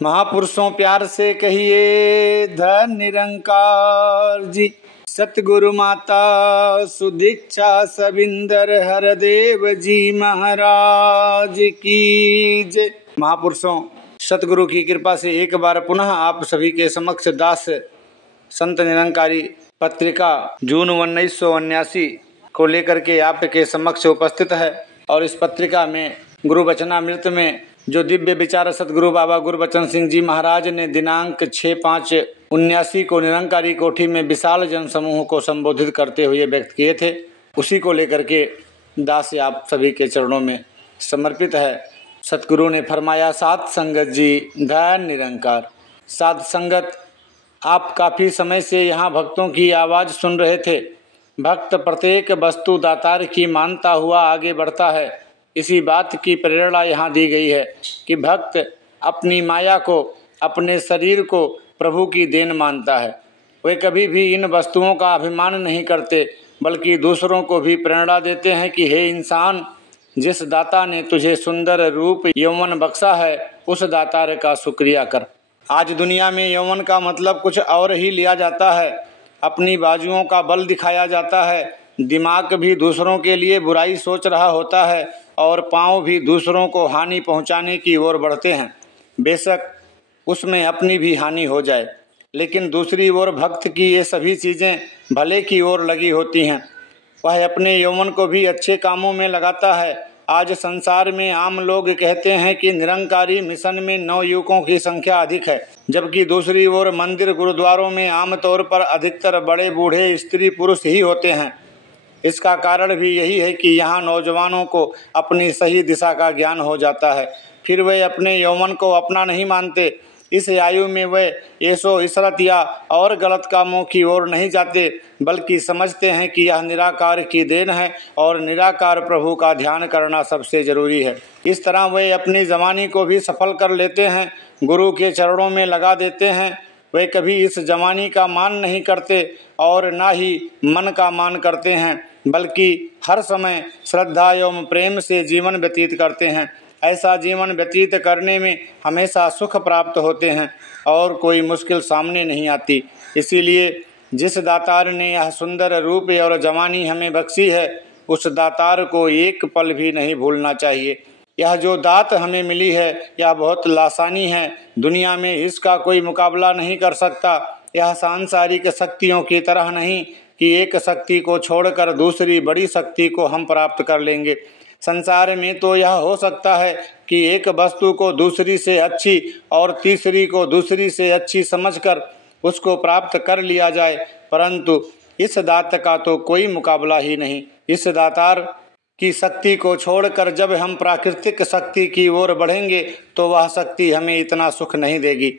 महापुरुषों प्यार से कहिए धन निरंकार जी। सतगुरु माता सुदीक्षा सविंदर हरदेव जी महाराज की जय। महापुरुषों, सतगुरु की कृपा से एक बार पुनः आप सभी के समक्ष दास संत निरंकारी पत्रिका जून 1979 को लेकर के आपके समक्ष उपस्थित है। और इस पत्रिका में गुरु वचनामृत में जो दिव्य विचार सतगुरु बाबा गुरबचन सिंह जी महाराज ने दिनांक 6/5/79 को निरंकारी कोठी में विशाल जन समूह को संबोधित करते हुए व्यक्त किए थे, उसी को लेकर के दास आप सभी के चरणों में समर्पित है। सतगुरु ने फरमाया, साध संगत जी धन निरंकार। साध संगत, आप काफ़ी समय से यहाँ भक्तों की आवाज़ सुन रहे थे। भक्त प्रत्येक वस्तु दातार की मानता हुआ आगे बढ़ता है। इसी बात की प्रेरणा यहाँ दी गई है कि भक्त अपनी माया को, अपने शरीर को प्रभु की देन मानता है। वे कभी भी इन वस्तुओं का अभिमान नहीं करते, बल्कि दूसरों को भी प्रेरणा देते हैं कि हे इंसान, जिस दाता ने तुझे सुंदर रूप यौवन बख्शा है, उस दातार का शुक्रिया कर। आज दुनिया में यौवन का मतलब कुछ और ही लिया जाता है। अपनी बाजुओं का बल दिखाया जाता है, दिमाग भी दूसरों के लिए बुराई सोच रहा होता है और पांव भी दूसरों को हानि पहुंचाने की ओर बढ़ते हैं। बेशक उसमें अपनी भी हानि हो जाए, लेकिन दूसरी ओर भक्त की ये सभी चीज़ें भले की ओर लगी होती हैं। वह अपने यौवन को भी अच्छे कामों में लगाता है। आज संसार में आम लोग कहते हैं कि निरंकारी मिशन में नवयुवकों की संख्या अधिक है, जबकि दूसरी ओर मंदिर गुरुद्वारों में आमतौर पर अधिकतर बड़े बूढ़े स्त्री पुरुष ही होते हैं। इसका कारण भी यही है कि यहाँ नौजवानों को अपनी सही दिशा का ज्ञान हो जाता है, फिर वे अपने यौवन को अपना नहीं मानते। इस आयु में वे ऐशो इशरत या और गलत कामों की ओर नहीं जाते, बल्कि समझते हैं कि यह निराकार की देन है और निराकार प्रभु का ध्यान करना सबसे जरूरी है। इस तरह वे अपनी जवानी को भी सफल कर लेते हैं, गुरु के चरणों में लगा देते हैं। वे कभी इस जवानी का मान नहीं करते और ना ही मन का मान करते हैं, बल्कि हर समय श्रद्धा एवं प्रेम से जीवन व्यतीत करते हैं। ऐसा जीवन व्यतीत करने में हमेशा सुख प्राप्त होते हैं और कोई मुश्किल सामने नहीं आती। इसीलिए जिस दातार ने यह सुंदर रूप और जवानी हमें बख्शी है, उस दातार को एक पल भी नहीं भूलना चाहिए। यह जो दात हमें मिली है, यह बहुत लासानी है। दुनिया में इसका कोई मुकाबला नहीं कर सकता। यह सांसारिक शक्तियों की तरह नहीं कि एक शक्ति को छोड़कर दूसरी बड़ी शक्ति को हम प्राप्त कर लेंगे। संसार में तो यह हो सकता है कि एक वस्तु को दूसरी से अच्छी और तीसरी को दूसरी से अच्छी समझकर उसको प्राप्त कर लिया जाए, परंतु इस दात का तो कोई मुकाबला ही नहीं। इस दातार की शक्ति को छोड़कर जब हम प्राकृतिक शक्ति की ओर बढ़ेंगे तो वह शक्ति हमें इतना सुख नहीं देगी।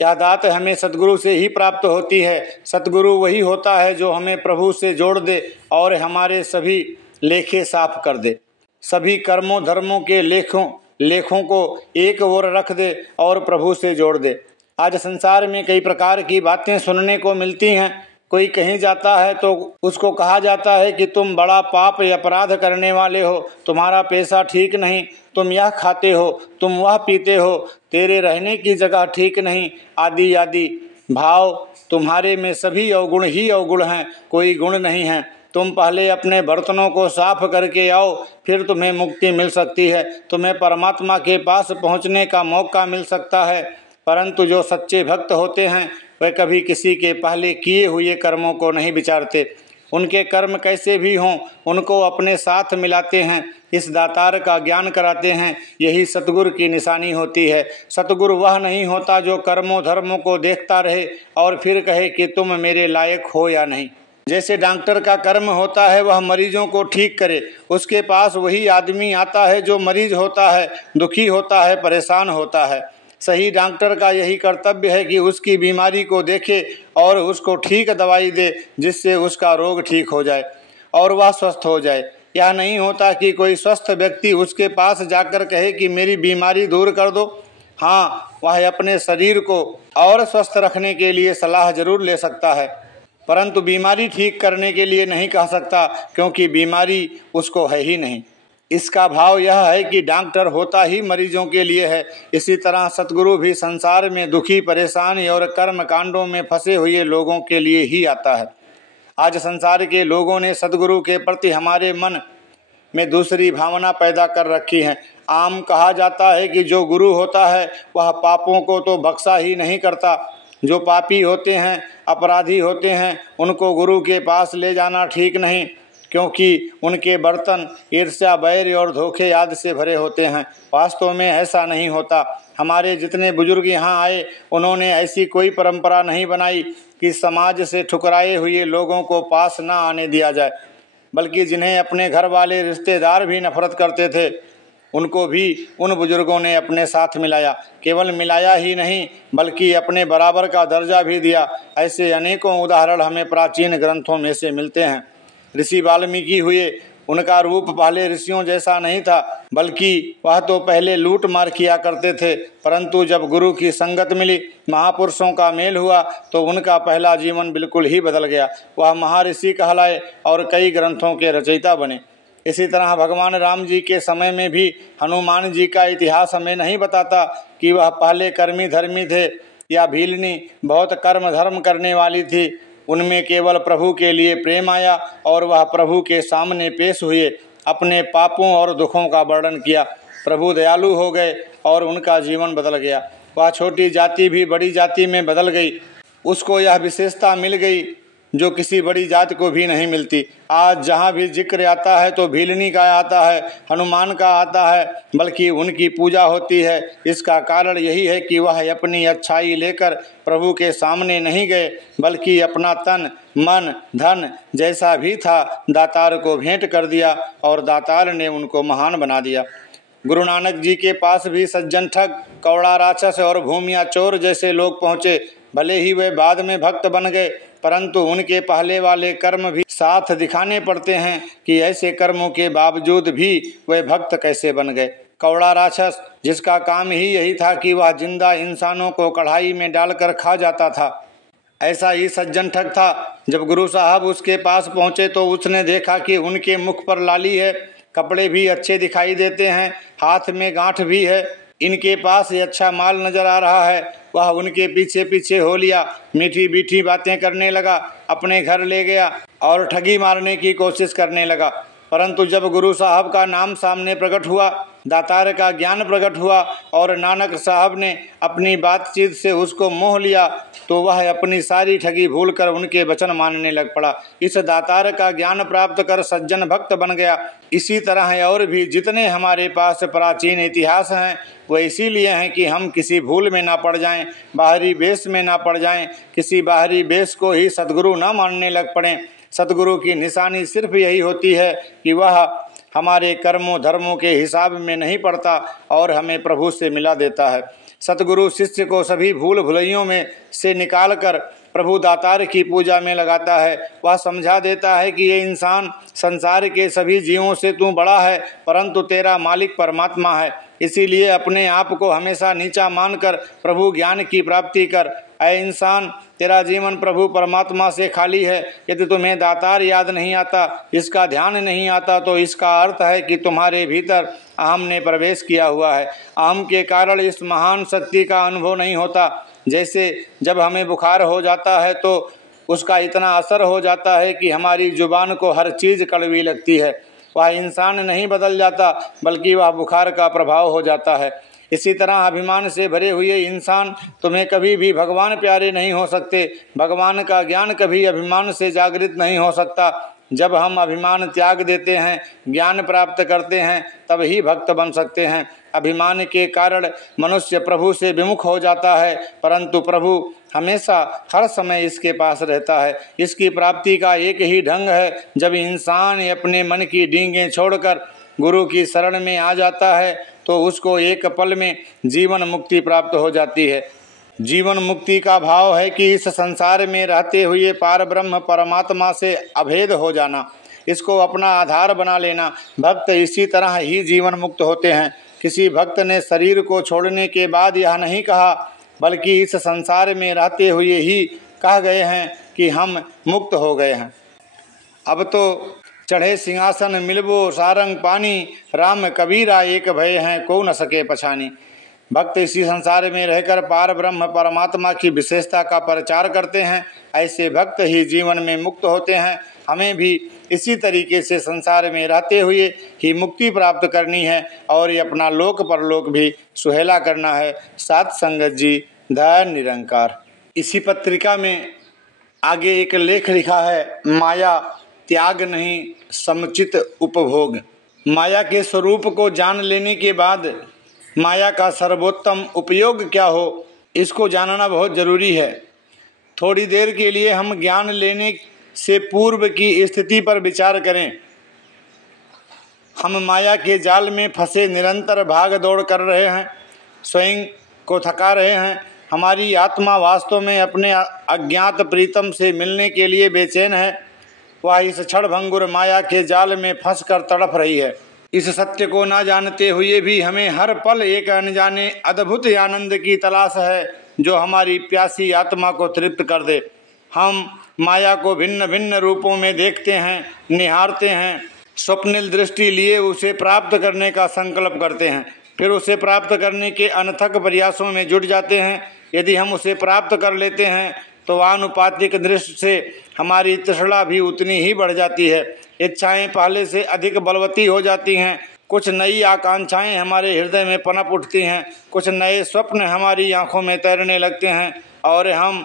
यह दात हमें सतगुरु से ही प्राप्त होती है। सतगुरु वही होता है जो हमें प्रभु से जोड़ दे और हमारे सभी लेखे साफ कर दे, सभी कर्मों धर्मों के लेखों को एक ओर रख दे और प्रभु से जोड़ दे। आज संसार में कई प्रकार की बातें सुनने को मिलती हैं। कोई कहीं जाता है तो उसको कहा जाता है कि तुम बड़ा पाप या अपराध करने वाले हो, तुम्हारा पैसा ठीक नहीं, तुम यह खाते हो, तुम वह पीते हो, तेरे रहने की जगह ठीक नहीं, आदि आदि भाव। तुम्हारे में सभी अवगुण ही अवगुण हैं, कोई गुण नहीं है। तुम पहले अपने बर्तनों को साफ करके आओ, फिर तुम्हें मुक्ति मिल सकती है, तुम्हें परमात्मा के पास पहुंचने का मौका मिल सकता है। परंतु जो सच्चे भक्त होते हैं वे कभी किसी के पहले किए हुए कर्मों को नहीं विचारते। उनके कर्म कैसे भी हों, उनको अपने साथ मिलाते हैं, इस दातार का ज्ञान कराते हैं। यही सतगुरु की निशानी होती है। सतगुरु वह नहीं होता जो कर्मों धर्मों को देखता रहे और फिर कहे कि तुम मेरे लायक हो या नहीं। जैसे डॉक्टर का कर्म होता है वह मरीजों को ठीक करे, उसके पास वही आदमी आता है जो मरीज होता है, दुखी होता है, परेशान होता है। सही डॉक्टर का यही कर्तव्य है कि उसकी बीमारी को देखे और उसको ठीक दवाई दे, जिससे उसका रोग ठीक हो जाए और वह स्वस्थ हो जाए। यह नहीं होता कि कोई स्वस्थ व्यक्ति उसके पास जाकर कहे कि मेरी बीमारी दूर कर दो। हाँ, वह अपने शरीर को और स्वस्थ रखने के लिए सलाह जरूर ले सकता है, परंतु बीमारी ठीक करने के लिए नहीं कह सकता, क्योंकि बीमारी उसको है ही नहीं। इसका भाव यह है कि डॉक्टर होता ही मरीजों के लिए है। इसी तरह सतगुरु भी संसार में दुखी, परेशानी और कर्म कांडों में फंसे हुए लोगों के लिए ही आता है। आज संसार के लोगों ने सतगुरु के प्रति हमारे मन में दूसरी भावना पैदा कर रखी है। आम कहा जाता है कि जो गुरु होता है वह पापों को तो बख्शा ही नहीं करता। जो पापी होते हैं, अपराधी होते हैं, उनको गुरु के पास ले जाना ठीक नहीं, क्योंकि उनके बर्तन ईर्ष्या, बैर और धोखे याद से भरे होते हैं। वास्तव में ऐसा नहीं होता। हमारे जितने बुजुर्ग यहाँ आए, उन्होंने ऐसी कोई परंपरा नहीं बनाई कि समाज से ठुकराए हुए लोगों को पास ना आने दिया जाए, बल्कि जिन्हें अपने घर वाले रिश्तेदार भी नफरत करते थे, उनको भी उन बुजुर्गों ने अपने साथ मिलाया। केवल मिलाया ही नहीं, बल्कि अपने बराबर का दर्जा भी दिया। ऐसे अनेकों उदाहरण हमें प्राचीन ग्रंथों में से मिलते हैं। ऋषि वाल्मीकि हुए, उनका रूप पहले ऋषियों जैसा नहीं था, बल्कि वह तो पहले लूट मार किया करते थे, परंतु जब गुरु की संगत मिली, महापुरुषों का मेल हुआ, तो उनका पहला जीवन बिल्कुल ही बदल गया। वह महर्षि कहलाए और कई ग्रंथों के रचयिता बने। इसी तरह भगवान राम जी के समय में भी हनुमान जी का इतिहास हमें नहीं बताता कि वह पहले कर्मी धर्मी थे या भीलनी बहुत कर्म धर्म करने वाली थी। उनमें केवल प्रभु के लिए प्रेम आया और वह प्रभु के सामने पेश हुए, अपने पापों और दुखों का वर्णन किया। प्रभु दयालु हो गए और उनका जीवन बदल गया। वह छोटी जाति भी बड़ी जाति में बदल गई। उसको यह विशेषता मिल गई जो किसी बड़ी जाति को भी नहीं मिलती। आज जहाँ भी जिक्र आता है तो भीलनी का आता है, हनुमान का आता है, बल्कि उनकी पूजा होती है। इसका कारण यही है कि वह अपनी अच्छाई लेकर प्रभु के सामने नहीं गए, बल्कि अपना तन मन धन जैसा भी था दातार को भेंट कर दिया और दातार ने उनको महान बना दिया। गुरु नानक जी के पास भी सज्जन ठग, कौड़ा राक्षस और भूमिया चोर जैसे लोग पहुँचे। भले ही वे बाद में भक्त बन गए, परंतु उनके पहले वाले कर्म भी साथ दिखाने पड़ते हैं कि ऐसे कर्मों के बावजूद भी वे भक्त कैसे बन गए। कौड़ा राक्षस, जिसका काम ही यही था कि वह जिंदा इंसानों को कढ़ाई में डालकर खा जाता था, ऐसा ही सज्जन ठग था। जब गुरु साहब उसके पास पहुंचे तो उसने देखा कि उनके मुख पर लाली है, कपड़े भी अच्छे दिखाई देते हैं, हाथ में गांठ भी है, इनके पास ये अच्छा माल नजर आ रहा है। वह उनके पीछे पीछे हो लिया, मीठी मीठी बातें करने लगा, अपने घर ले गया और ठगी मारने की कोशिश करने लगा। परंतु जब गुरु साहब का नाम सामने प्रकट हुआ, दातार का ज्ञान प्रकट हुआ और नानक साहब ने अपनी बातचीत से उसको मोह लिया, तो वह अपनी सारी ठगी भूलकर उनके वचन मानने लग पड़ा। इस दातार का ज्ञान प्राप्त कर सज्जन भक्त बन गया। इसी तरह और भी जितने हमारे पास प्राचीन इतिहास हैं, वो इसीलिए हैं कि हम किसी भूल में ना पड़ जाएं, बाहरी वेश में ना पड़ जाएं, किसी बाहरी वेश को ही सद्गुरु ना मानने लग पड़ें। सद्गुरु की निशानी सिर्फ यही होती है कि वह हमारे कर्मों धर्मों के हिसाब में नहीं पड़ता और हमें प्रभु से मिला देता है। सतगुरु शिष्य को सभी भूल भुलैयों में से निकालकर प्रभु दातार की पूजा में लगाता है। वह समझा देता है कि ये इंसान, संसार के सभी जीवों से तू बड़ा है, परंतु तेरा मालिक परमात्मा है। इसीलिए अपने आप को हमेशा नीचा मानकर प्रभु ज्ञान की प्राप्ति कर। ऐ इंसान, तेरा जीवन प्रभु परमात्मा से खाली है। यदि तुम्हें दातार याद नहीं आता, इसका ध्यान नहीं आता, तो इसका अर्थ है कि तुम्हारे भीतर अहम ने प्रवेश किया हुआ है। अहम के कारण इस महान शक्ति का अनुभव नहीं होता। जैसे जब हमें बुखार हो जाता है तो उसका इतना असर हो जाता है कि हमारी जुबान को हर चीज़ कड़वी लगती है। वह इंसान नहीं बदल जाता, बल्कि वह बुखार का प्रभाव हो जाता है। इसी तरह अभिमान से भरे हुए इंसान तुम्हें कभी भी भगवान प्यारे नहीं हो सकते। भगवान का ज्ञान कभी अभिमान से जागृत नहीं हो सकता। जब हम अभिमान त्याग देते हैं, ज्ञान प्राप्त करते हैं, तब ही भक्त बन सकते हैं। अभिमान के कारण मनुष्य प्रभु से विमुख हो जाता है, परंतु प्रभु हमेशा हर समय इसके पास रहता है। इसकी प्राप्ति का एक ही ढंग है, जब इंसान अपने मन की डींगें छोड़कर गुरु की शरण में आ जाता है तो उसको एक पल में जीवन मुक्ति प्राप्त हो जाती है। जीवन मुक्ति का भाव है कि इस संसार में रहते हुए पार ब्रह्म परमात्मा से अभेद हो जाना, इसको अपना आधार बना लेना। भक्त इसी तरह ही जीवन मुक्त होते हैं। किसी भक्त ने शरीर को छोड़ने के बाद यह नहीं कहा, बल्कि इस संसार में रहते हुए ही कह गए हैं कि हम मुक्त हो गए हैं। अब तो चढ़े सिंहासन मिलबो सारंग पानी, राम कबीरा एक भय हैं को न सके पछानी। भक्त इसी संसार में रहकर पार ब्रह्म परमात्मा की विशेषता का प्रचार करते हैं। ऐसे भक्त ही जीवन में मुक्त होते हैं। हमें भी इसी तरीके से संसार में रहते हुए ही मुक्ति प्राप्त करनी है और ये अपना लोक परलोक भी सुहेला करना है। सात संगत जी, धन निरंकार। इसी पत्रिका में आगे एक लेख लिखा है, माया त्याग नहीं समुचित उपभोग। माया के स्वरूप को जान लेने के बाद माया का सर्वोत्तम उपयोग क्या हो, इसको जानना बहुत जरूरी है। थोड़ी देर के लिए हम ज्ञान लेने से पूर्व की स्थिति पर विचार करें। हम माया के जाल में फंसे निरंतर भाग दौड़ कर रहे हैं, स्वयं को थका रहे हैं। हमारी आत्मा वास्तव में अपने अज्ञात प्रीतम से मिलने के लिए बेचैन है। वह इस क्षणभंगुर माया के जाल में फंसकर तड़प रही है। इस सत्य को ना जानते हुए भी हमें हर पल एक अनजाने अद्भुत आनंद की तलाश है जो हमारी प्यासी आत्मा को तृप्त कर दे। हम माया को भिन्न भिन्न रूपों में देखते हैं, निहारते हैं, स्वप्निल दृष्टि लिए उसे प्राप्त करने का संकल्प करते हैं, फिर उसे प्राप्त करने के अनथक प्रयासों में जुट जाते हैं। यदि हम उसे प्राप्त कर लेते हैं तो आनुपातिक दृष्टि से हमारी तृष्णा भी उतनी ही बढ़ जाती है। इच्छाएं पहले से अधिक बलवती हो जाती हैं। कुछ नई आकांक्षाएं हमारे हृदय में पनप उठती हैं, कुछ नए स्वप्न हमारी आंखों में तैरने लगते हैं और हम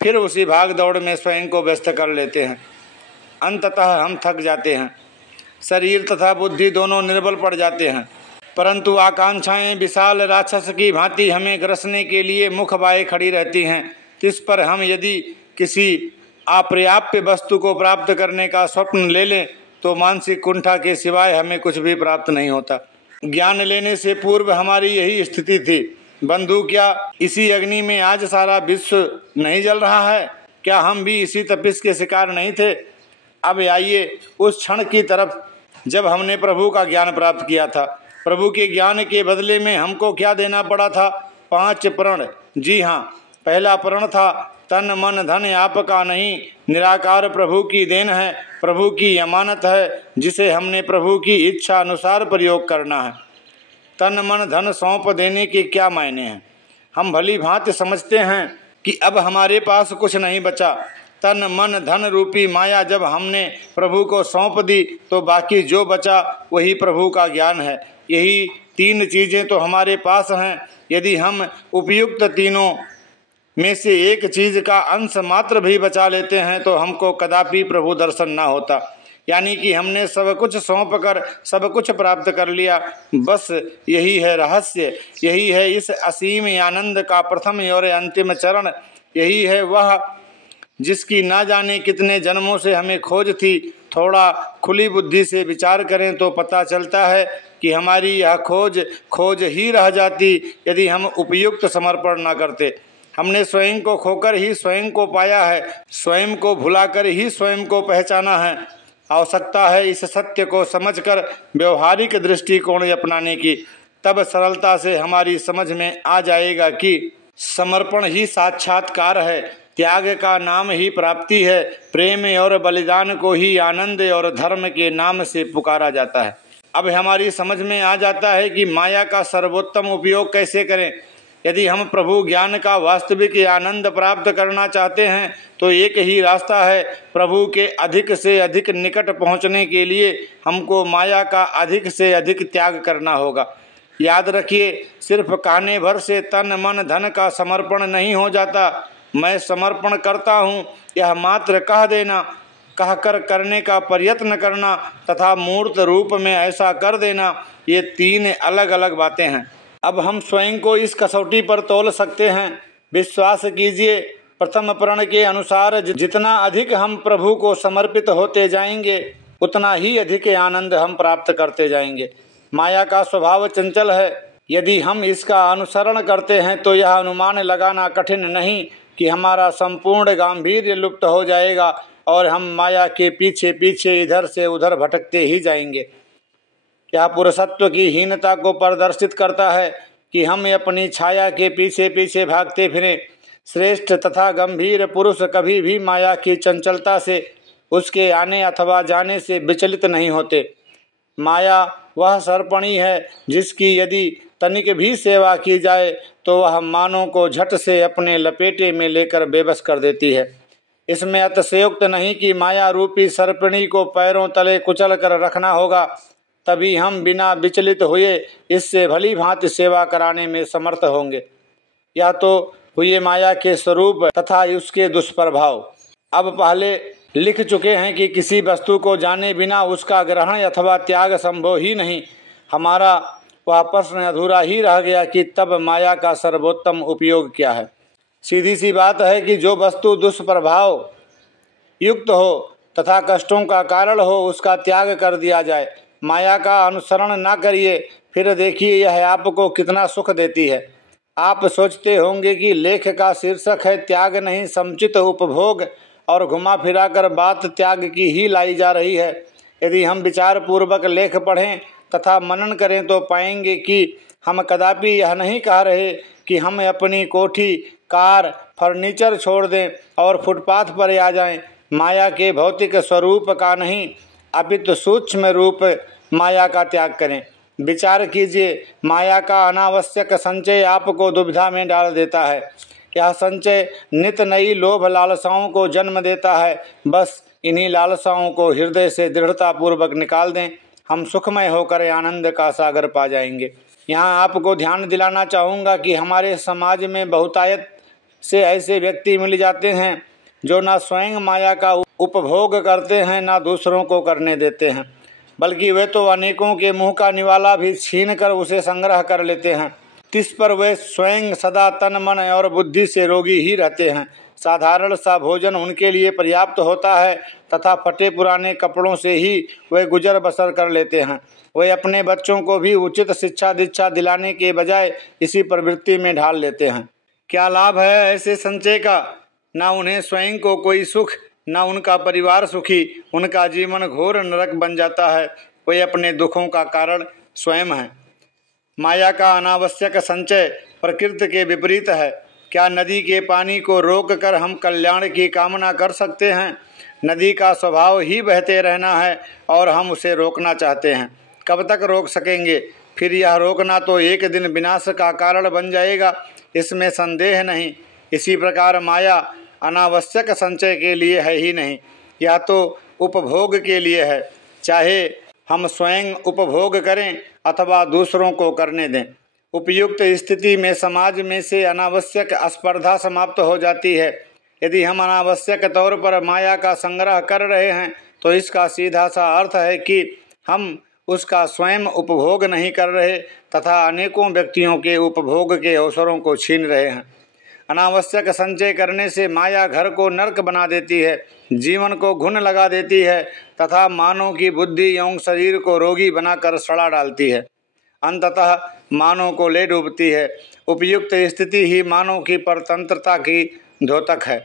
फिर उसी भाग दौड़ में स्वयं को व्यस्त कर लेते हैं। अंततः हम थक जाते हैं, शरीर तथा बुद्धि दोनों निर्बल पड़ जाते हैं। परंतु आकांक्षाएं विशाल राक्षस की भांति हमें ग्रसने के लिए मुख बाए खड़ी रहती हैं। इस पर हम यदि किसी अपर्याप्य वस्तु को प्राप्त करने का स्वप्न ले लें तो मानसिक कुंठा के सिवाय हमें कुछ भी प्राप्त नहीं होता। ज्ञान लेने से पूर्व हमारी यही स्थिति थी। बंधु, क्या इसी अग्नि में आज सारा विश्व नहीं जल रहा है? क्या हम भी इसी तपिश के शिकार नहीं थे? अब आइए उस क्षण की तरफ जब हमने प्रभु का ज्ञान प्राप्त किया था। प्रभु के ज्ञान के बदले में हमको क्या देना पड़ा था? 5 प्रण। जी हाँ, पहला प्रण था तन मन धन आपका नहीं, निराकार प्रभु की देन है, प्रभु की अमानत है जिसे हमने प्रभु की इच्छा अनुसार प्रयोग करना है। तन मन धन सौंप देने के क्या मायने हैं? हम भली भांति समझते हैं कि अब हमारे पास कुछ नहीं बचा। तन मन धन रूपी माया जब हमने प्रभु को सौंप दी तो बाकी जो बचा वही प्रभु का ज्ञान है। यही 3 चीज़ें तो हमारे पास हैं। यदि हम उपयुक्त तीनों में से एक चीज़ का अंश मात्र भी बचा लेते हैं तो हमको कदापि प्रभु दर्शन ना होता। यानी कि हमने सब कुछ सौंप कर सब कुछ प्राप्त कर लिया। बस यही है रहस्य, यही है इस असीम आनंद का प्रथम और अंतिम चरण। यही है वह जिसकी ना जाने कितने जन्मों से हमें खोज थी। थोड़ा खुली बुद्धि से विचार करें तो पता चलता है कि हमारी यह खोज ही रह जाती यदि हम उपयुक्त समर्पण न करते। हमने स्वयं को खोकर ही स्वयं को पाया है, स्वयं को भुलाकर ही स्वयं को पहचाना है। आवश्यकता है इस सत्य को समझकर व्यवहारिक दृष्टिकोण अपनाने की। तब सरलता से हमारी समझ में आ जाएगा कि समर्पण ही साक्षात्कार है, त्याग का नाम ही प्राप्ति है, प्रेम और बलिदान को ही आनंद और धर्म के नाम से पुकारा जाता है। अब हमारी समझ में आ जाता है कि माया का सर्वोत्तम उपयोग कैसे करें। यदि हम प्रभु ज्ञान का वास्तविक आनंद प्राप्त करना चाहते हैं तो एक ही रास्ता है। प्रभु के अधिक से अधिक निकट पहुंचने के लिए हमको माया का अधिक से अधिक त्याग करना होगा। याद रखिए, सिर्फ कहने भर से तन मन धन का समर्पण नहीं हो जाता। मैं समर्पण करता हूँ यह मात्र कह देना, कहकर करने का प्रयत्न करना तथा मूर्त रूप में ऐसा कर देना, ये 3 अलग अलग बातें हैं। अब हम स्वयं को इस कसौटी पर तौल सकते हैं। विश्वास कीजिए, प्रथम प्रण के अनुसार जितना अधिक हम प्रभु को समर्पित होते जाएंगे उतना ही अधिक आनंद हम प्राप्त करते जाएंगे। माया का स्वभाव चंचल है। यदि हम इसका अनुसरण करते हैं तो यह अनुमान लगाना कठिन नहीं कि हमारा संपूर्ण गांभीर्य लुप्त हो जाएगा और हम माया के पीछे पीछे इधर से उधर भटकते ही जाएंगे। यह पुरुषत्व की हीनता को प्रदर्शित करता है कि हम अपनी छाया के पीछे पीछे भागते फिरें। श्रेष्ठ तथा गंभीर पुरुष कभी भी माया की चंचलता से उसके आने अथवा जाने से विचलित नहीं होते। माया वह सर्पणी है जिसकी यदि तनिक भी सेवा की जाए तो वह मानव को झट से अपने लपेटे में लेकर बेबस कर देती है। इसमें अतिशयोक्त नहीं कि माया रूपी सर्पिणी को पैरों तले कुचल कर रखना होगा, तभी हम बिना विचलित हुए इससे भली भांति सेवा कराने में समर्थ होंगे। यह तो हुए माया के स्वरूप तथा उसके दुष्प्रभाव। अब पहले लिख चुके हैं कि किसी वस्तु को जाने बिना उसका ग्रहण अथवा त्याग संभव ही नहीं। हमारा वह प्रश्न अधूरा ही रह गया कि तब माया का सर्वोत्तम उपयोग क्या है। सीधी सी बात है कि जो वस्तु दुष्प्रभाव युक्त हो तथा कष्टों का कारण हो उसका त्याग कर दिया जाए। माया का अनुसरण न करिए, फिर देखिए यह आपको कितना सुख देती है। आप सोचते होंगे कि लेख का शीर्षक है त्याग नहीं समुचित उपभोग, और घुमा फिरा कर बात त्याग की ही लाई जा रही है। यदि हम विचार पूर्वक लेख पढ़ें तथा मनन करें तो पाएंगे कि हम कदापि यह नहीं कह रहे कि हम अपनी कोठी, कार, फर्नीचर छोड़ दें और फुटपाथ पर आ जाएं। माया के भौतिक स्वरूप का नहीं अपितु सूक्ष्म रूप माया का त्याग करें। विचार कीजिए, माया का अनावश्यक संचय आपको दुविधा में डाल देता है। यह संचय नित नई लोभ लालसाओं को जन्म देता है। बस इन्हीं लालसाओं को हृदय से दृढ़ता पूर्वक निकाल दें, हम सुखमय होकर आनंद का सागर पा जाएंगे। यहाँ आपको ध्यान दिलाना चाहूँगा कि हमारे समाज में बहुतायत से ऐसे व्यक्ति मिल जाते हैं जो न स्वयं माया का उपभोग करते हैं न दूसरों को करने देते हैं, बल्कि वे तो अनेकों के मुंह का निवाला भी छीन कर उसे संग्रह कर लेते हैं। तिस पर वे स्वयं सदा तन मन और बुद्धि से रोगी ही रहते हैं। साधारण सा भोजन उनके लिए पर्याप्त होता है तथा फटे पुराने कपड़ों से ही वे गुजर बसर कर लेते हैं। वे अपने बच्चों को भी उचित शिक्षा दीक्षा दिलाने के बजाय इसी प्रवृत्ति में ढाल लेते हैं। क्या लाभ है ऐसे संचय का? न उन्हें स्वयं को कोई सुख, न उनका परिवार सुखी। उनका जीवन घोर नरक बन जाता है। वे अपने दुखों का कारण स्वयं हैं। माया का अनावश्यक संचय प्रकृति के विपरीत है। क्या नदी के पानी को रोक कर हम कल्याण की कामना कर सकते हैं? नदी का स्वभाव ही बहते रहना है और हम उसे रोकना चाहते हैं। कब तक रोक सकेंगे? फिर यह रोकना तो एक दिन विनाश का कारण बन जाएगा, इसमें संदेह नहीं। इसी प्रकार माया अनावश्यक संचय के लिए है ही नहीं, यह तो उपभोग के लिए है। चाहे हम स्वयं उपभोग करें अथवा दूसरों को करने दें। उपयुक्त स्थिति में समाज में से अनावश्यक स्पर्धा समाप्त हो जाती है। यदि हम अनावश्यक तौर पर माया का संग्रह कर रहे हैं तो इसका सीधा सा अर्थ है कि हम उसका स्वयं उपभोग नहीं कर रहे तथा अनेकों व्यक्तियों के उपभोग के अवसरों को छीन रहे हैं। अनावश्यक संचय करने से माया घर को नरक बना देती है, जीवन को घुन लगा देती है तथा मानव की बुद्धि एवं शरीर को रोगी बनाकर सड़ा डालती है। अंततः मानव को ले डूबती है। उपयुक्त स्थिति ही मानव की परतंत्रता की द्योतक है।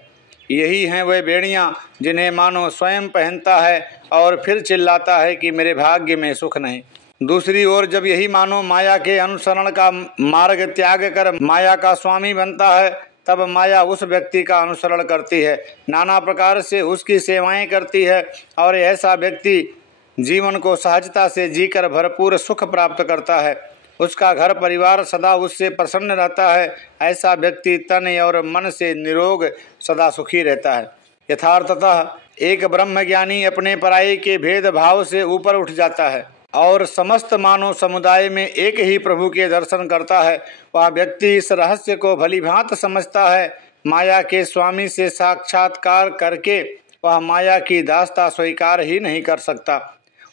यही हैं वे बेड़ियाँ जिन्हें मानव स्वयं पहनता है और फिर चिल्लाता है कि मेरे भाग्य में सुख नहीं। दूसरी ओर जब यही मानव माया के अनुसरण का मार्ग त्याग कर माया का स्वामी बनता है, तब माया उस व्यक्ति का अनुसरण करती है, नाना प्रकार से उसकी सेवाएं करती है और ऐसा व्यक्ति जीवन को सहजता से जीकर भरपूर सुख प्राप्त करता है। उसका घर परिवार सदा उससे प्रसन्न रहता है। ऐसा व्यक्ति तन और मन से निरोग सदा सुखी रहता है। यथार्थतः एक ब्रह्मज्ञानी अपने पराई के भेदभाव से ऊपर उठ जाता है और समस्त मानव समुदाय में एक ही प्रभु के दर्शन करता है। वह व्यक्ति इस रहस्य को भलीभांति समझता है। माया के स्वामी से साक्षात्कार करके वह माया की दासता स्वीकार ही नहीं कर सकता।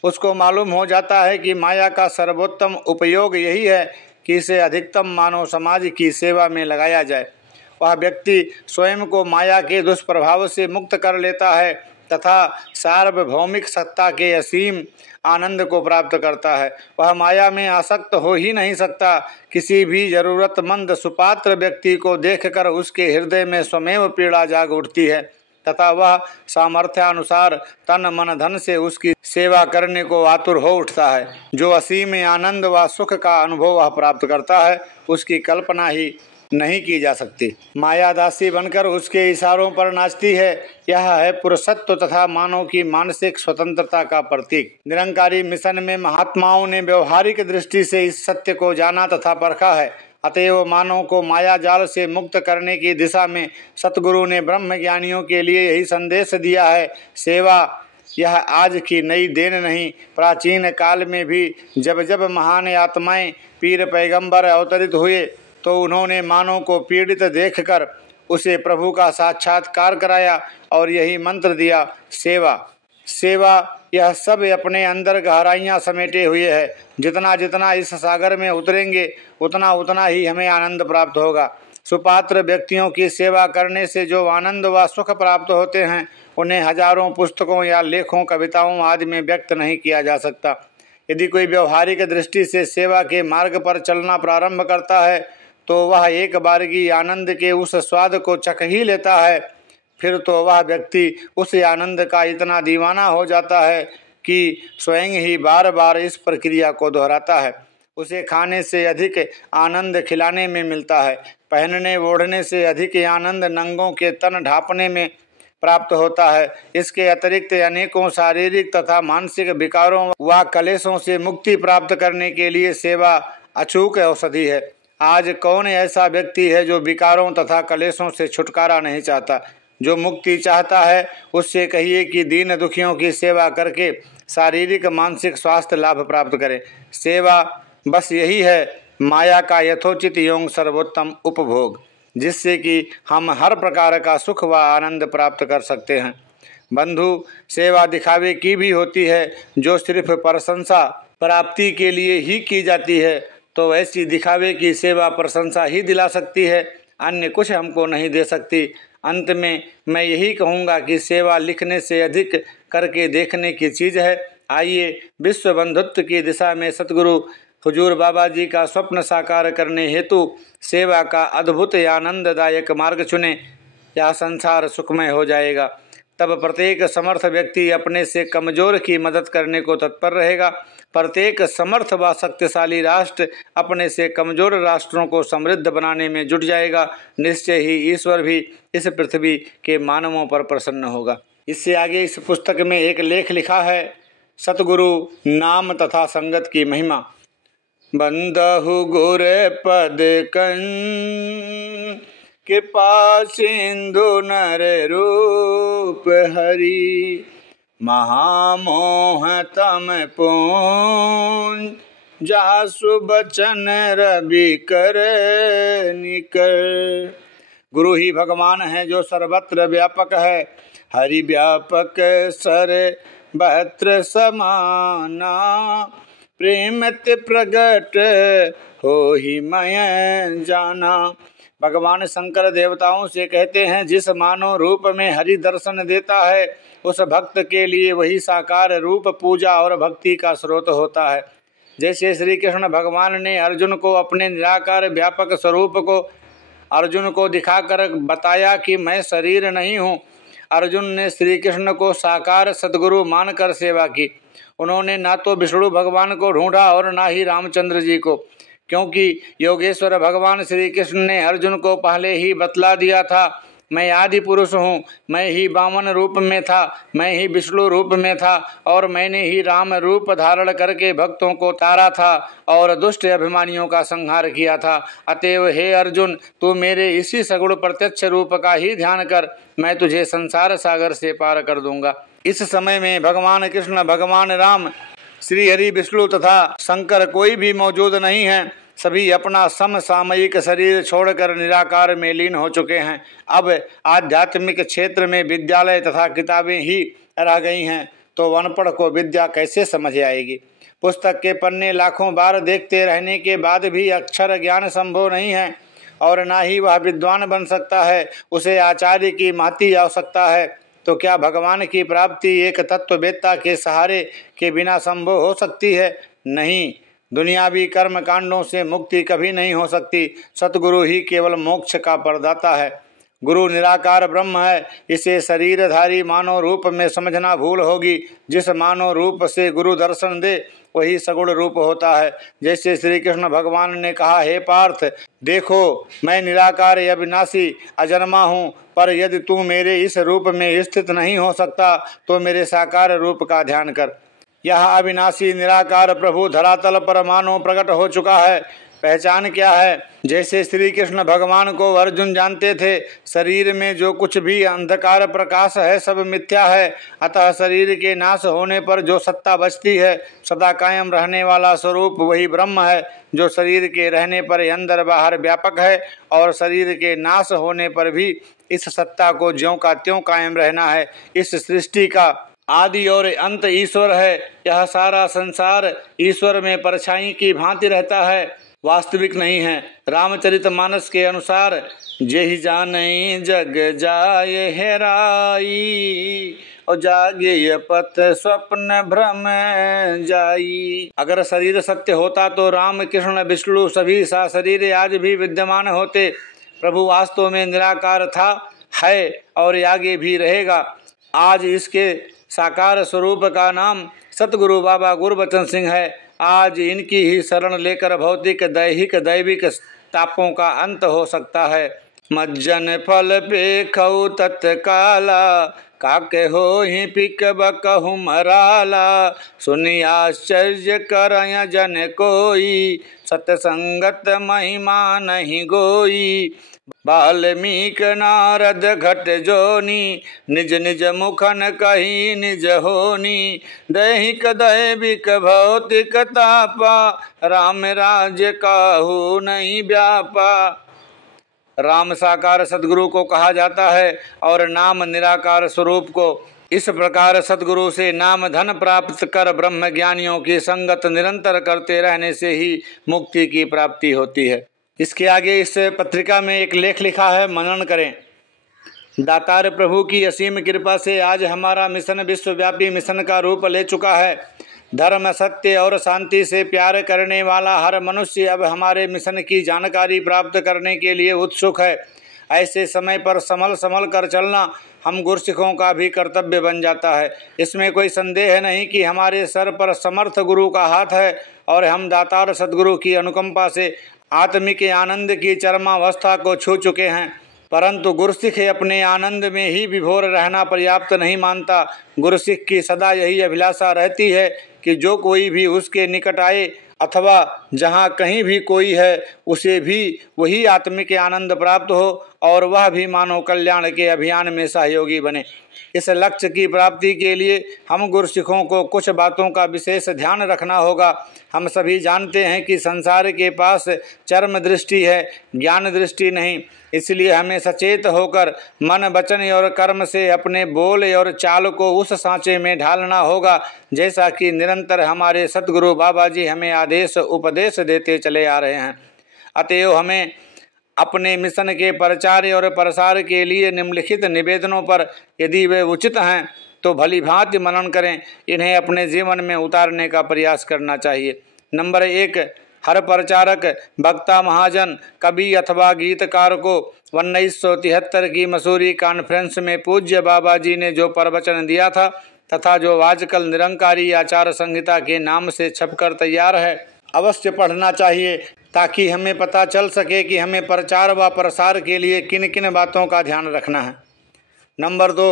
उसको मालूम हो जाता है कि माया का सर्वोत्तम उपयोग यही है कि इसे अधिकतम मानव समाज की सेवा में लगाया जाए। वह व्यक्ति स्वयं को माया के दुष्प्रभाव से मुक्त कर लेता है तथा सार्वभौमिक सत्ता के असीम आनंद को प्राप्त करता है। वह माया में आसक्त हो ही नहीं सकता। किसी भी जरूरतमंद सुपात्र व्यक्ति को देखकर उसके हृदय में स्वमेव पीड़ा जाग उठती है तथा वह सामर्थ्यानुसार तन मन धन से उसकी सेवा करने को आतुर हो उठता है। जो असीम आनंद व सुख का अनुभव वह प्राप्त करता है, उसकी कल्पना ही नहीं की जा सकती। माया दासी बनकर उसके इशारों पर नाचती है। यह है पुरुषत्व तथा मानव की मानसिक स्वतंत्रता का प्रतीक। निरंकारी मिशन में महात्माओं ने व्यवहारिक दृष्टि से इस सत्य को जाना तथा परखा है। अतएव मानव को माया जाल से मुक्त करने की दिशा में सतगुरु ने ब्रह्म ज्ञानियों के लिए यही संदेश दिया है। सेवा यह आज की नई देन नहीं, प्राचीन काल में भी जब जब महान आत्माएं पीर पैगंबर अवतरित हुए तो उन्होंने मानव को पीड़ित देखकर उसे प्रभु का साक्षात्कार कराया और यही मंत्र दिया, सेवा। सेवा यह सब अपने अंदर गहराइयाँ समेटे हुए है। जितना जितना इस सागर में उतरेंगे उतना उतना ही हमें आनंद प्राप्त होगा। सुपात्र व्यक्तियों की सेवा करने से जो आनंद व सुख प्राप्त होते हैं उन्हें हजारों पुस्तकों या लेखों, कविताओं आदि में व्यक्त नहीं किया जा सकता। यदि कोई व्यवहारिक दृष्टि से सेवा के मार्ग पर चलना प्रारंभ करता है तो वह एक बारगी आनंद के उस स्वाद को चख ही लेता है। फिर तो वह व्यक्ति उस आनंद का इतना दीवाना हो जाता है कि स्वयं ही बार बार इस प्रक्रिया को दोहराता है। उसे खाने से अधिक आनंद खिलाने में मिलता है। पहनने ओढ़ने से अधिक आनंद नंगों के तन ढांपने में प्राप्त होता है। इसके अतिरिक्त अनेकों शारीरिक तथा मानसिक विकारों व कलेशों से मुक्ति प्राप्त करने के लिए सेवा अचूक औषधि है। आज कौन ऐसा व्यक्ति है जो विकारों तथा कलेशों से छुटकारा नहीं चाहता? जो मुक्ति चाहता है उससे कहिए कि दीन दुखियों की सेवा करके शारीरिक मानसिक स्वास्थ्य लाभ प्राप्त करे। सेवा बस यही है माया का यथोचित एवं सर्वोत्तम उपभोग, जिससे कि हम हर प्रकार का सुख व आनंद प्राप्त कर सकते हैं। बंधु, सेवा दिखावे की भी होती है जो सिर्फ प्रशंसा प्राप्ति के लिए ही की जाती है, तो ऐसी दिखावे की सेवा प्रशंसा ही दिला सकती है, अन्य कुछ हमको नहीं दे सकती। अंत में मैं यही कहूँगा कि सेवा लिखने से अधिक करके देखने की चीज़ है। आइए विश्व बंधुत्व की दिशा में सतगुरु हुजूर बाबा जी का स्वप्न साकार करने हेतु सेवा का अद्भुत आनंददायक मार्ग चुने। यह संसार सुखमय हो जाएगा। तब प्रत्येक समर्थ व्यक्ति अपने से कमजोर की मदद करने को तत्पर रहेगा। प्रत्येक समर्थ व शक्तिशाली राष्ट्र अपने से कमजोर राष्ट्रों को समृद्ध बनाने में जुट जाएगा। निश्चय ही ईश्वर भी इस पृथ्वी के मानवों पर प्रसन्न होगा। इससे आगे इस पुस्तक में एक लेख लिखा है, सतगुरु नाम तथा संगत की महिमा। बंदहु गुर पद कन कृपा सिंधु नर रूप हरि, महामोह तम पुंज जासु बचन रवि कर निकर। गुरु ही भगवान है जो सर्वत्र व्यापक है। हरि व्यापक सर बहत्र समाना, प्रेमत प्रगट हो ही मैं जाना। भगवान शंकर देवताओं से कहते हैं, जिस मानव रूप में हरि दर्शन देता है उस भक्त के लिए वही साकार रूप पूजा और भक्ति का स्रोत होता है। जैसे श्री कृष्ण भगवान ने अर्जुन को अपने निराकार व्यापक स्वरूप को अर्जुन को दिखाकर बताया कि मैं शरीर नहीं हूँ। अर्जुन ने श्री कृष्ण को साकार सद्गुरु मानकर सेवा की। उन्होंने ना तो विष्णु भगवान को ढूंढा और ना ही रामचंद्र जी को, क्योंकि योगेश्वर भगवान श्री कृष्ण ने अर्जुन को पहले ही बतला दिया था, मैं आदि पुरुष हूँ, मैं ही वामन रूप में था, मैं ही विष्णु रूप में था और मैंने ही राम रूप धारण करके भक्तों को तारा था और दुष्ट अभिमानियों का संहार किया था। अतएव हे अर्जुन, तू मेरे इसी सगुण प्रत्यक्ष रूप का ही ध्यान कर, मैं तुझे संसार सागर से पार कर दूंगा। इस समय में भगवान कृष्ण, भगवान राम, श्री हरि, विष्णु तथा शंकर कोई भी मौजूद नहीं है। सभी अपना समसामयिक शरीर छोड़कर निराकार में लीन हो चुके हैं। अब आध्यात्मिक क्षेत्र में विद्यालय तथा किताबें ही रह गई हैं, तो अनपढ़ को विद्या कैसे समझ आएगी। पुस्तक के पन्ने लाखों बार देखते रहने के बाद भी अक्षर ज्ञान संभव नहीं है और ना ही वह विद्वान बन सकता है। उसे आचार्य की महती आवश्यकता है। तो क्या भगवान की प्राप्ति एक तत्ववेत्ता के सहारे के बिना संभव हो सकती है? नहीं। दुनियावी कर्म कांडों से मुक्ति कभी नहीं हो सकती। सतगुरु ही केवल मोक्ष का प्रदाता है। गुरु निराकार ब्रह्म है, इसे शरीरधारी मानव रूप में समझना भूल होगी। जिस मानव रूप से गुरु दर्शन दे वही सगुण रूप होता है। जैसे श्री कृष्ण भगवान ने कहा, हे पार्थ, देखो मैं निराकार अविनाशी अजन्मा हूँ, पर यदि तू मेरे इस रूप में स्थित नहीं हो सकता तो मेरे साकार रूप का ध्यान कर। यह अविनाशी निराकार प्रभु धरातल पर मानव प्रकट हो चुका है। पहचान क्या है? जैसे श्री कृष्ण भगवान को अर्जुन जानते थे, शरीर में जो कुछ भी अंधकार प्रकाश है सब मिथ्या है, अतः शरीर के नाश होने पर जो सत्ता बचती है, सदा कायम रहने वाला स्वरूप वही ब्रह्म है, जो शरीर के रहने पर अंदर बाहर व्यापक है और शरीर के नाश होने पर भी इस सत्ता को ज्यों का त्यों कायम रहना है। इस सृष्टि का आदि और अंत ईश्वर है। यह सारा संसार ईश्वर में परछाई की भांति रहता है, वास्तविक नहीं है। रामचरितमानस के अनुसार, जेहि जानई जग जाय हेराई, और जागे ये पथ स्वप्न भ्रम जाई। अगर शरीर सत्य होता तो राम कृष्ण विष्णु सभी सा शरीर आज भी विद्यमान होते। प्रभु वास्तव में निराकार था, है और आगे भी रहेगा। आज इसके साकार स्वरूप का नाम सतगुरु बाबा गुरबचन सिंह है। आज इनकी ही शरण लेकर भौतिक दैहिक दैविक तापों का अंत हो सकता है। मज्जन फल पे खऊ तत्काला, काके हो ही पिक बकहु मराला, सुनि आश्चर्य करय जन कोई, सतसंगत महिमा नहीं गोई। वाल्मीक नारद घट जोनी, निज निज मुखन कही निज होनी, दैहिक दैविक भौतिक तापा, राम राज्य काहू नहीं व्यापा। राम साकार सद्गुरु को कहा जाता है और नाम निराकार स्वरूप को। इस प्रकार सद्गुरु से नाम धन प्राप्त कर ब्रह्म ज्ञानियों की संगत निरंतर करते रहने से ही मुक्ति की प्राप्ति होती है। इसके आगे इस पत्रिका में एक लेख लिखा है, मनन करें। दातार प्रभु की असीम कृपा से आज हमारा मिशन विश्वव्यापी मिशन का रूप ले चुका है। धर्म सत्य और शांति से प्यार करने वाला हर मनुष्य अब हमारे मिशन की जानकारी प्राप्त करने के लिए उत्सुक है। ऐसे समय पर संभल कर चलना हम गुरसिखों का भी कर्तव्य बन जाता है। इसमें कोई संदेह नहीं कि हमारे सर पर समर्थ गुरु का हाथ है और हम दातार सद्गुरु की अनुकंपा से आत्मिक आनंद की चरमावस्था को छू चुके हैं। परंतु गुरसिख अपने आनंद में ही विभोर रहना पर्याप्त नहीं मानता। गुरसिख की सदा यही अभिलाषा रहती है कि जो कोई भी उसके निकट आए अथवा जहाँ कहीं भी कोई है उसे भी वही आत्मिक आनंद प्राप्त हो और वह भी मानव कल्याण के अभियान में सहयोगी बने। इस लक्ष्य की प्राप्ति के लिए हम गुरसिखों को कुछ बातों का विशेष ध्यान रखना होगा। हम सभी जानते हैं कि संसार के पास चर्म दृष्टि है, ज्ञान दृष्टि नहीं। इसलिए हमें सचेत होकर मन वचन और कर्म से अपने बोल और चाल को उस सांचे में ढालना होगा जैसा कि निरंतर हमारे सतगुरु बाबा जी हमें आदेश उपदेश देते चले आ रहे हैं। अतएव हमें अपने मिशन के प्रचार और प्रसार के लिए निम्नलिखित निवेदनों पर यदि वे उचित हैं तो भली भांति मनन करें, इन्हें अपने जीवन में उतारने का प्रयास करना चाहिए। नंबर 1, हर प्रचारक, वक्ता, महाजन, कवि अथवा गीतकार को 1973 की मसूरी कॉन्फ्रेंस में पूज्य बाबा जी ने जो प्रवचन दिया था तथा जो आजकल निरंकारी आचार संहिता के नाम से छपकर तैयार है, अवश्य पढ़ना चाहिए ताकि हमें पता चल सके कि हमें प्रचार व प्रसार के लिए किन किन बातों का ध्यान रखना है। नंबर 2,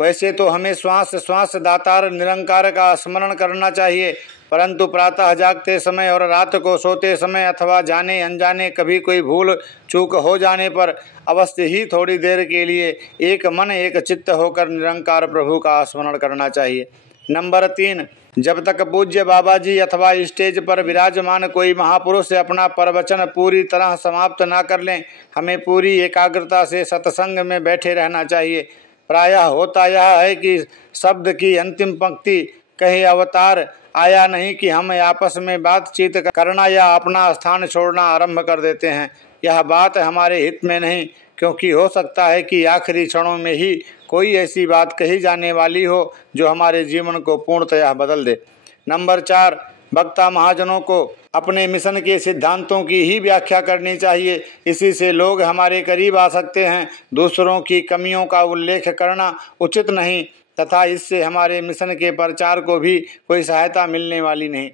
वैसे तो हमें श्वास श्वास दातार निरंकार का स्मरण करना चाहिए, परंतु प्रातः जागते समय और रात को सोते समय अथवा जाने अनजाने कभी कोई भूल चूक हो जाने पर अवश्य ही थोड़ी देर के लिए एक मन एक चित्त होकर निरंकार प्रभु का स्मरण करना चाहिए। नंबर 3, जब तक पूज्य बाबा जी अथवा स्टेज पर विराजमान कोई महापुरुष अपना प्रवचन पूरी तरह समाप्त ना कर लें, हमें पूरी एकाग्रता से सत्संग में बैठे रहना चाहिए। प्रायः होता यह है कि शब्द की अंतिम पंक्ति कहे अवतार आया नहीं कि हम आपस में बातचीत करना या अपना स्थान छोड़ना आरंभ कर देते हैं। यह बात हमारे हित में नहीं, क्योंकि हो सकता है कि आखिरी क्षणों में ही कोई ऐसी बात कही जाने वाली हो जो हमारे जीवन को पूर्णतया बदल दे। नंबर 4, वक्ता महाजनों को अपने मिशन के सिद्धांतों की ही व्याख्या करनी चाहिए। इसी से लोग हमारे करीब आ सकते हैं। दूसरों की कमियों का उल्लेख करना उचित नहीं तथा इससे हमारे मिशन के प्रचार को भी कोई सहायता मिलने वाली नहीं।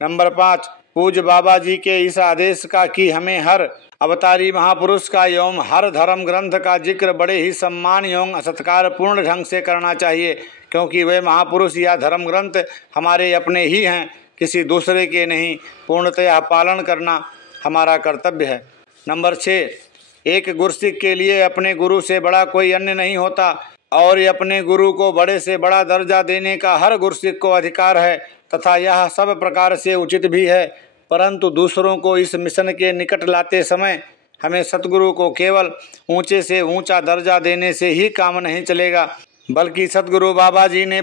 नंबर 5, पूज्य बाबा जी के इस आदेश का कि हमें हर अवतारी महापुरुष का एवं हर धर्म ग्रंथ का जिक्र बड़े ही सम्मान एवं सत्कार पूर्ण ढंग से करना चाहिए, क्योंकि वे महापुरुष या धर्म ग्रंथ हमारे अपने ही हैं, किसी दूसरे के नहीं। पूर्णतया पालन करना हमारा कर्तव्य है। नंबर 6, एक गुरसिक के लिए अपने गुरु से बड़ा कोई अन्य नहीं होता और अपने गुरु को बड़े से बड़ा दर्जा देने का हर गुरसिक को अधिकार है तथा यह सब प्रकार से उचित भी है। परंतु दूसरों को इस मिशन के निकट लाते समय हमें सतगुरु को केवल ऊंचे से ऊंचा दर्जा देने से ही काम नहीं चलेगा, बल्कि सतगुरु बाबा जी ने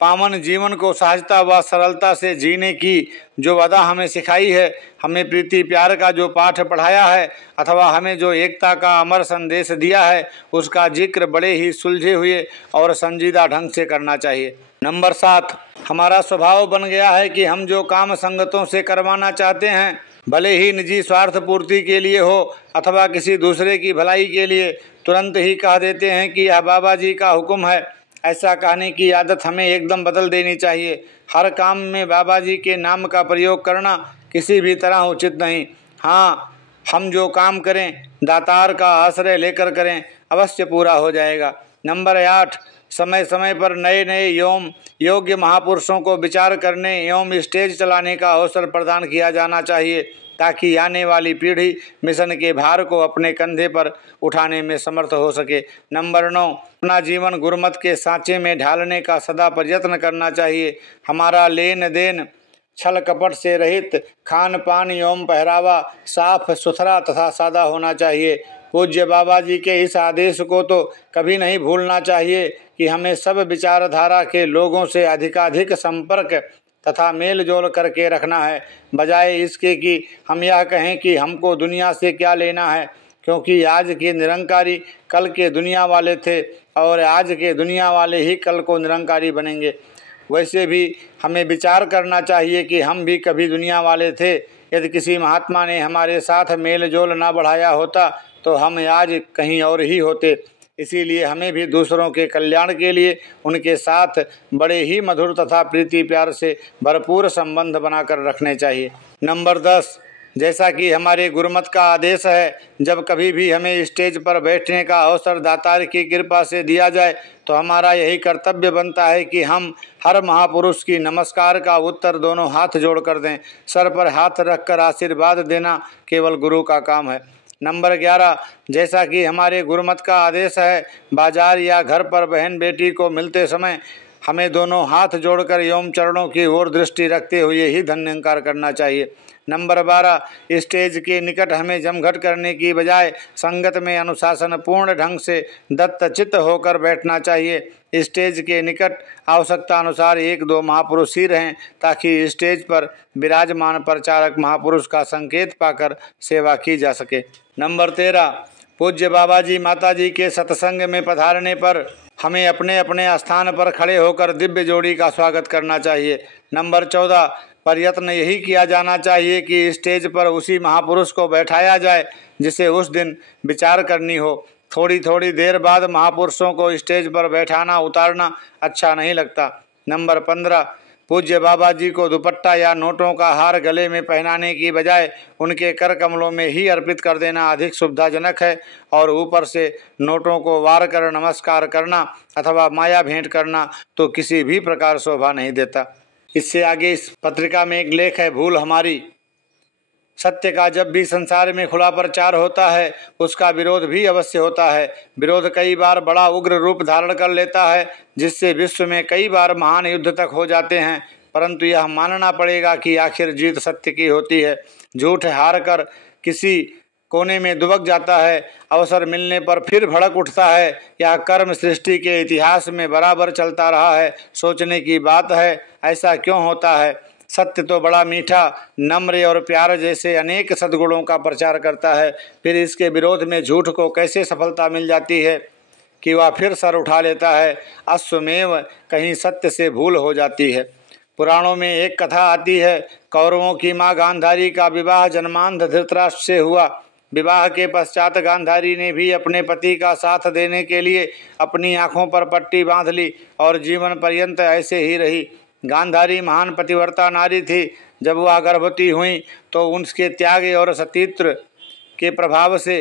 पावन जीवन को सहजता व सरलता से जीने की जो अदा हमें सिखाई है, हमें प्रीति प्यार का जो पाठ पढ़ाया है अथवा हमें जो एकता का अमर संदेश दिया है, उसका जिक्र बड़े ही सुलझे हुए और संजीदा ढंग से करना चाहिए। नंबर 7, हमारा स्वभाव बन गया है कि हम जो काम संगतों से करवाना चाहते हैं, भले ही निजी स्वार्थ पूर्ति के लिए हो अथवा किसी दूसरे की भलाई के लिए, तुरंत ही कह देते हैं कि यह बाबा जी का हुक्म है। ऐसा कहने की आदत हमें एकदम बदल देनी चाहिए। हर काम में बाबा जी के नाम का प्रयोग करना किसी भी तरह उचित नहीं। हाँ, हम जो काम करें दातार का आश्रय लेकर करें, अवश्य पूरा हो जाएगा। नंबर 8, समय समय पर नए नए एवं योग्य महापुरुषों को विचार करने एवं स्टेज चलाने का अवसर प्रदान किया जाना चाहिए, ताकि आने वाली पीढ़ी मिशन के भार को अपने कंधे पर उठाने में समर्थ हो सके। नंबर 9, अपना जीवन गुरुमत के सांचे में ढालने का सदा प्रयत्न करना चाहिए। हमारा लेन देन छल कपट से रहित, खान पान एवं पहरावा साफ सुथरा तथा सादा होना चाहिए। पूज्य बाबा जी के इस आदेश को तो कभी नहीं भूलना चाहिए कि हमें सब विचारधारा के लोगों से अधिकाधिक संपर्क तथा मेल जोल करके रखना है, बजाय इसके कि हम यह कहें कि हमको दुनिया से क्या लेना है, क्योंकि आज के निरंकारी कल के दुनिया वाले थे और आज के दुनिया वाले ही कल को निरंकारी बनेंगे। वैसे भी हमें विचार करना चाहिए कि हम भी कभी दुनिया वाले थे। यदि किसी महात्मा ने हमारे साथ मेल जोल ना बढ़ाया होता तो हम आज कहीं और ही होते। इसीलिए हमें भी दूसरों के कल्याण के लिए उनके साथ बड़े ही मधुर तथा प्रीति प्यार से भरपूर संबंध बनाकर रखने चाहिए। नंबर 10, जैसा कि हमारे गुरुमत का आदेश है, जब कभी भी हमें स्टेज पर बैठने का अवसर दातार की कृपा से दिया जाए तो हमारा यही कर्तव्य बनता है कि हम हर महापुरुष की नमस्कार का उत्तर दोनों हाथ जोड़कर दें। सर पर हाथ रखकर आशीर्वाद देना केवल गुरु का काम है। नंबर 11, जैसा कि हमारे गुरुमत का आदेश है, बाजार या घर पर बहन बेटी को मिलते समय हमें दोनों हाथ जोड़कर एवं चरणों की ओर दृष्टि रखते हुए ही धन्यंकार करना चाहिए। नंबर 12, स्टेज के निकट हमें जमघट करने की बजाय संगत में अनुशासन पूर्ण ढंग से दत्तचित्त होकर बैठना चाहिए। स्टेज के निकट आवश्यकता अनुसार 1-2 महापुरुष ही रहें, ताकि स्टेज पर विराजमान प्रचारक महापुरुष का संकेत पाकर सेवा की जा सके। नंबर 13, पूज्य बाबा जी माता जी के सत्संग में पधारने पर हमें अपने अपने स्थान पर खड़े होकर दिव्य जोड़ी का स्वागत करना चाहिए। नंबर 14, प्रयत्न यही किया जाना चाहिए कि स्टेज पर उसी महापुरुष को बैठाया जाए जिसे उस दिन विचार करनी हो। थोड़ी थोड़ी देर बाद महापुरुषों को स्टेज पर बैठाना उतारना अच्छा नहीं लगता। नंबर 15, पूज्य बाबा जी को दुपट्टा या नोटों का हार गले में पहनाने की बजाय उनके कर कमलों में ही अर्पित कर देना अधिक सुविधाजनक है, और ऊपर से नोटों को वार कर नमस्कार करना अथवा माया भेंट करना तो किसी भी प्रकार शोभा नहीं देता। इससे आगे इस पत्रिका में एक लेख है, भूल हमारी। सत्य का जब भी संसार में खुला प्रचार होता है उसका विरोध भी अवश्य होता है। विरोध कई बार बड़ा उग्र रूप धारण कर लेता है, जिससे विश्व में कई बार महान युद्ध तक हो जाते हैं। परंतु यह मानना पड़ेगा कि आखिर जीत सत्य की होती है। झूठ हार कर किसी कोने में दुबक जाता है, अवसर मिलने पर फिर भड़क उठता है। यह कर्म सृष्टि के इतिहास में बराबर चलता रहा है। सोचने की बात है, ऐसा क्यों होता है? सत्य तो बड़ा मीठा, नम्र और प्यार जैसे अनेक सद्गुणों का प्रचार करता है, फिर इसके विरोध में झूठ को कैसे सफलता मिल जाती है कि वह फिर सर उठा लेता है। अश्वमेव कहीं सत्य से भूल हो जाती है। पुराणों में एक कथा आती है, कौरवों की मां गांधारी का विवाह जन्मांध धृतराष्ट्र से हुआ। विवाह के पश्चात गांधारी ने भी अपने पति का साथ देने के लिए अपनी आंखों पर पट्टी बांध ली और जीवन पर्यंत ऐसे ही रही। गांधारी महान पतिव्रता नारी थी। जब वह गर्भवती हुई तो उसके त्याग और सतीत्व के प्रभाव से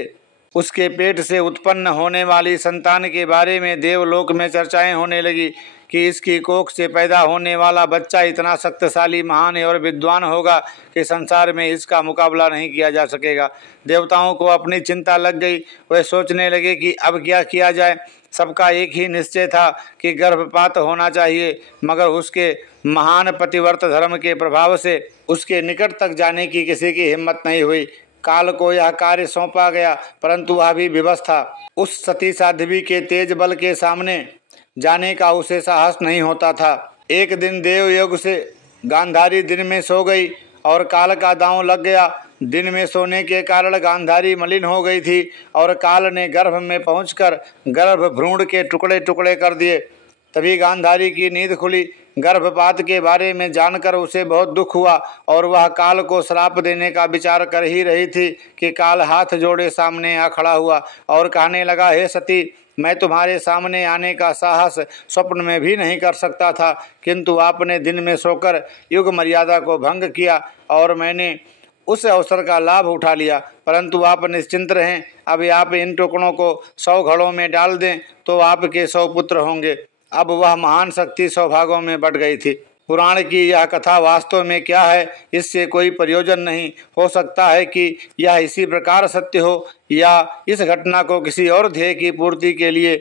उसके पेट से उत्पन्न होने वाली संतान के बारे में देवलोक में चर्चाएं होने लगी कि इसकी कोख से पैदा होने वाला बच्चा इतना शक्तिशाली, महान और विद्वान होगा कि संसार में इसका मुकाबला नहीं किया जा सकेगा। देवताओं को अपनी चिंता लग गई। वे सोचने लगे कि अब क्या किया जाए। सबका एक ही निश्चय था कि गर्भपात होना चाहिए, मगर उसके महान पतिव्रत धर्म के प्रभाव से उसके निकट तक जाने की किसी की हिम्मत नहीं हुई। काल को यह कार्य सौंपा गया, परंतु वह भी विवश था। उस सती साध्वी के तेज बल के सामने जाने का उसे साहस नहीं होता था। एक दिन देवयोग से गांधारी दिन में सो गई और काल का दांव लग गया। दिन में सोने के कारण गांधारी मलिन हो गई थी और काल ने गर्भ में पहुंचकर गर्भ भ्रूण के टुकड़े टुकड़े कर दिए। तभी गांधारी की नींद खुली। गर्भपात के बारे में जानकर उसे बहुत दुख हुआ और वह काल को श्राप देने का विचार कर ही रही थी कि काल हाथ जोड़े सामने आ खड़ा हुआ और कहने लगा, हे सती, मैं तुम्हारे सामने आने का साहस स्वप्न में भी नहीं कर सकता था, किंतु आपने दिन में सोकर युग मर्यादा को भंग किया और मैंने उस अवसर का लाभ उठा लिया। परंतु आप निश्चिंत रहें, अभी आप इन टुकड़ों को 100 घड़ों में डाल दें तो आपके 100 पुत्र होंगे। अब वह महान शक्ति 100 भागों में बट गई थी। पुराण की यह कथा वास्तव में क्या है, इससे कोई प्रयोजन नहीं। हो सकता है कि यह इसी प्रकार सत्य हो या इस घटना को किसी और ध्येय की पूर्ति के लिए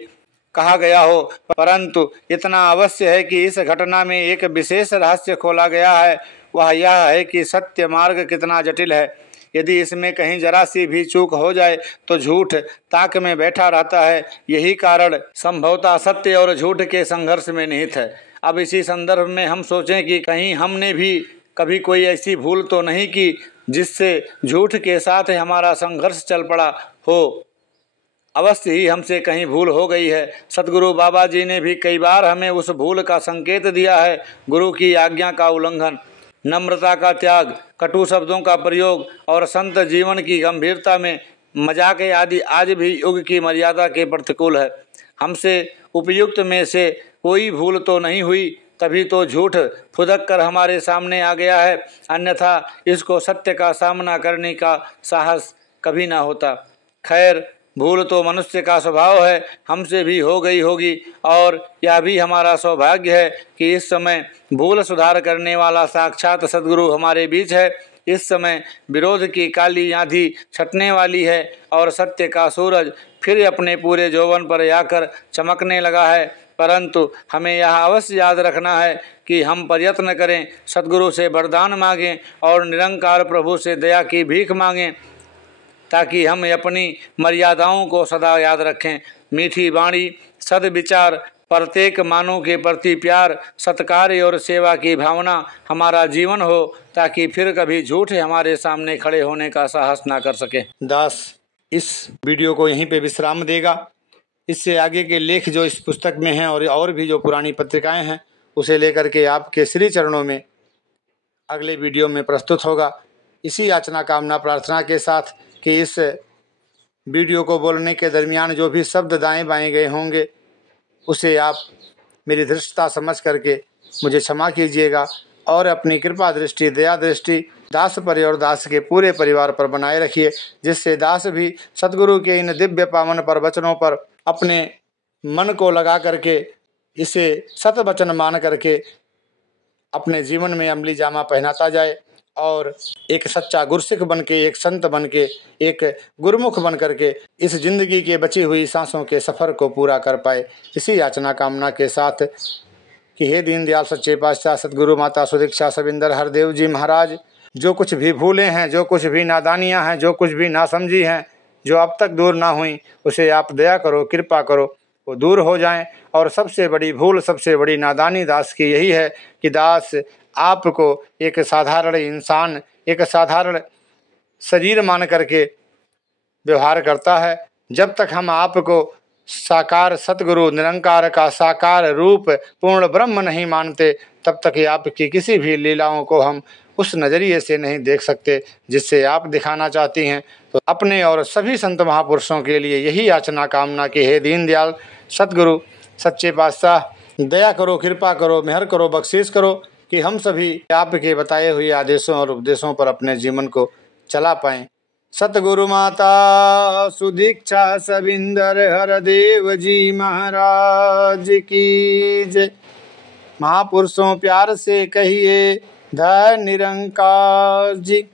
कहा गया हो, परंतु इतना अवश्य है कि इस घटना में एक विशेष रहस्य खोला गया है। वह यह है कि सत्य मार्ग कितना जटिल है। यदि इसमें कहीं जरा सी भी चूक हो जाए तो झूठ ताक में बैठा रहता है। यही कारण संभवतः सत्य और झूठ के संघर्ष में निहित है। अब इसी संदर्भ में हम सोचें कि कहीं हमने भी कभी कोई ऐसी भूल तो नहीं की जिससे झूठ के साथ हमारा संघर्ष चल पड़ा हो। अवश्य ही हमसे कहीं भूल हो गई है। सतगुरु बाबा जी ने भी कई बार हमें उस भूल का संकेत दिया है। गुरु की आज्ञा का उल्लंघन, नम्रता का त्याग, कटु शब्दों का प्रयोग और संत जीवन की गंभीरता में मजाक आदि आज भी युग की मर्यादा के प्रतिकूल है। हमसे उपयुक्त में से कोई भूल तो नहीं हुई, तभी तो झूठ फुदक कर हमारे सामने आ गया है, अन्यथा इसको सत्य का सामना करने का साहस कभी ना होता। खैर, भूल तो मनुष्य का स्वभाव है, हमसे भी हो गई होगी और यह भी हमारा सौभाग्य है कि इस समय भूल सुधार करने वाला साक्षात सद्गुरु हमारे बीच है। इस समय विरोध की काली आंधी छटने वाली है और सत्य का सूरज फिर अपने पूरे यौवन पर आकर चमकने लगा है। परंतु हमें यह अवश्य याद रखना है कि हम प्रयत्न करें, सद्गुरु से वरदान मांगें और निरंकार प्रभु से दया की भीख मांगें, ताकि हम अपनी मर्यादाओं को सदा याद रखें। मीठी वाणी, सद्विचार, प्रत्येक मानव के प्रति प्यार, सत्कार और सेवा की भावना हमारा जीवन हो, ताकि फिर कभी झूठ हमारे सामने खड़े होने का साहस ना कर सके। दास इस वीडियो को यहीं पे विश्राम देगा। इससे आगे के लेख जो इस पुस्तक में हैं और भी जो पुरानी पत्रिकाएं हैं उसे लेकर के आपके श्री चरणों में अगले वीडियो में प्रस्तुत होगा। इसी याचना कामना प्रार्थना के साथ कि इस वीडियो को बोलने के दरमियान जो भी शब्द दाएं बाएं गए होंगे उसे आप मेरी धृष्टता समझ करके मुझे क्षमा कीजिएगा और अपनी कृपा दृष्टि, दया दृष्टि दास पर और दास के पूरे परिवार पर बनाए रखिए, जिससे दास भी सतगुरु के इन दिव्य पावन पर वचनों पर अपने मन को लगा करके इसे सत वचन मान करके अपने जीवन में अमली जामा पहनाता जाए और एक सच्चा गुरसिख बन के, एक संत बन के, एक गुरुमुख बन करके इस जिंदगी के बची हुई सांसों के सफ़र को पूरा कर पाए। इसी याचना कामना के साथ कि हे दीनदयाल सच्चे पातशाह सतगुरु माता सुदीक्षा सविंदर हरदेव जी महाराज, जो कुछ भी भूलें हैं, जो कुछ भी नादानियाँ हैं, जो कुछ भी नासमझी हैं, जो अब तक दूर ना हुई, उसे आप दया करो, कृपा करो, वो दूर हो जाएं। और सबसे बड़ी भूल, सबसे बड़ी नादानी दास की यही है कि दास आपको एक साधारण इंसान, एक साधारण शरीर मान करके व्यवहार करता है। जब तक हम आपको साकार सतगुरु निरंकार का साकार रूप पूर्ण ब्रह्म नहीं मानते, तब तक ये आपकी किसी भी लीलाओं को हम उस नज़रिए से नहीं देख सकते जिससे आप दिखाना चाहती हैं। तो अपने और सभी संत महापुरुषों के लिए यही याचना कामना कि हे दीनदयाल सतगुरु सच्चे पातशाह दया करो, कृपा करो, मेहर करो, बख्शीश करो कि हम सभी आपके बताए हुए आदेशों और उपदेशों पर अपने जीवन को चला पाएं। सतगुरु माता सुदीक्षा सविंदर हरदेव जी महाराज की जय। महापुरुषों प्यार से कहिए धन निरंकार जी।